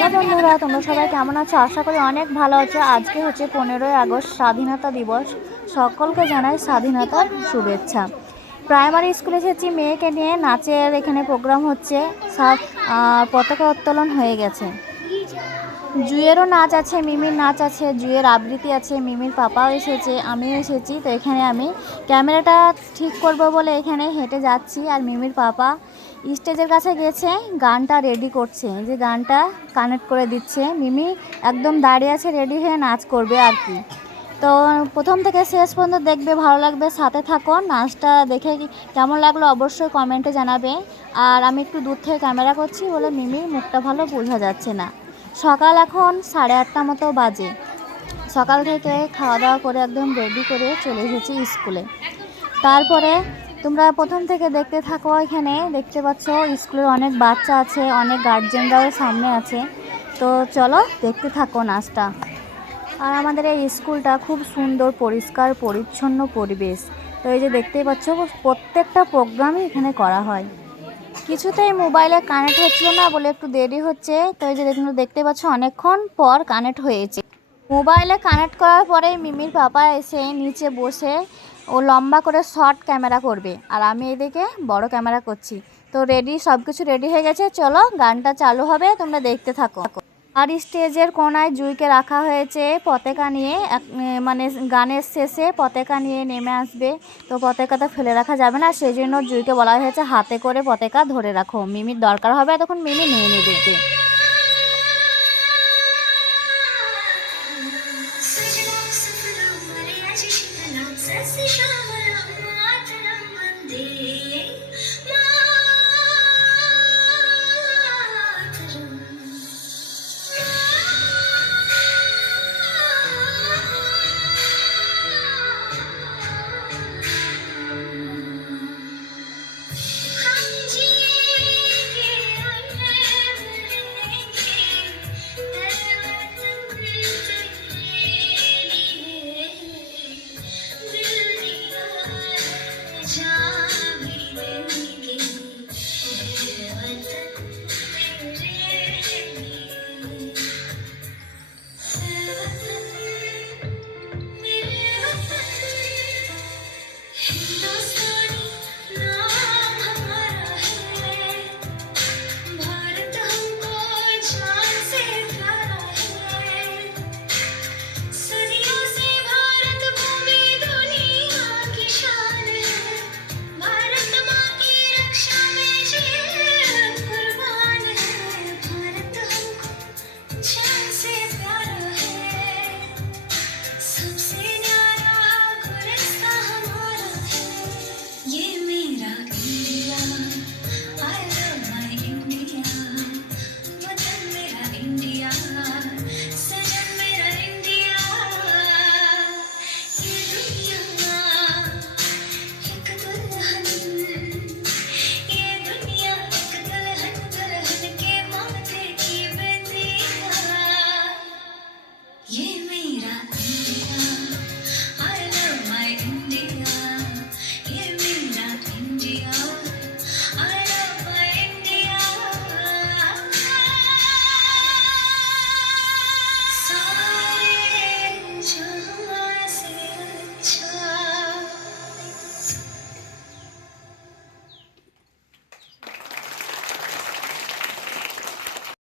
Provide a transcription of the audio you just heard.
Hello বন্ধুরা, তোমরা সবাই কেমন আছো? আশা করি অনেক ভালো আছো। আজকে হচ্ছে পনেরোই আগস্ট, স্বাধীনতা দিবস। সকলকে জানাই স্বাধীনতার শুভেচ্ছা। প্রাইমারি স্কুলে এসেছি মেয়েকে নিয়ে নাচের এখানে প্রোগ্রাম হচ্ছে। পতাকা উত্তোলন হয়ে গেছে। জুয়েরও নাচ আছে, মিমির নাচ আছে জুয়ের আবৃত্তি আছে, মিমির পাপাও এসেছে, আমিও এসেছি। তো এখানে আমি ক্যামেরাটা ঠিক করব বলে এখানে হেঁটে যাচ্ছি, আর মিমির পাপা স্টেজের কাছে গেছে গানটা রেডি করছে। যে গানটা কানেক্ট করে দিচ্ছে। মিমি একদম দাঁড়িয়ে আছে রেডি হয়ে নাচ করবে আর কি। তো প্রথম থেকে শেষ পর্যন্ত দেখবে, ভালো লাগবে। সাথে থাকো নাচটা দেখে কেমন লাগল অবশ্যই কমেন্টে জানাবে। আর আমি একটু দূর থেকে ক্যামেরা করছি বলে মিমির মুখটা ভালো বোঝা যাচ্ছে না। সকাল এখন সাড়ে আটটা মতো বাজে। সকাল থেকে খাওয়া দাওয়া করে একদম রেডি করে চলে এসেছি স্কুলে। তারপরে তোমরা প্রথম থেকে দেখতে থাকো এখানে, দেখতে পাচ্ছ স্কুলের অনেক বাচ্চা আছে, অনেক গার্জেনরাও সামনে আছে। তো চলো দেখতে থাকো নাচটা। আর আমাদের এই স্কুলটা খুব সুন্দর, পরিষ্কার, পরিচ্ছন্ন পরিবেশ। তো এই যে দেখতেই পাচ্ছ, প্রত্যেকটা প্রোগ্রামই এখানে করা হয়। কিছুতেই মোবাইলে কানেক্ট হচ্ছিল না বলে একটু দেরি হচ্ছে। তো এই যে দেখতে পাচ্ছ অনেকক্ষণ পর কানেক্ট হয়েছে। মোবাইলে কানেক্ট করার পরেই মিমির পাপা এসে নিচে বসে ও লম্বা করে শর্ট ক্যামেরা করবে। আর আমি এদিকে বড় ক্যামেরা করছি। তো রেডি সব কিছু রেডি হয়ে গেছে। চলো, গানটা চালু হবে। তোমরা দেখতে থাকো। আর স্টেজের কোনায় জুইকে রাখা হয়েছে পতাকা নিয়ে। মানে গানের শেষে পতাকা নিয়ে নেমে আসবে। তো পতাকাটা ফেলে রাখা যাবে না। সেই জন্য জুইকে বলা হয়েছে, হাতে করে পতাকা ধরে রাখো। মিমির দরকার হবে তখন মিমি নিয়ে নেবে। In the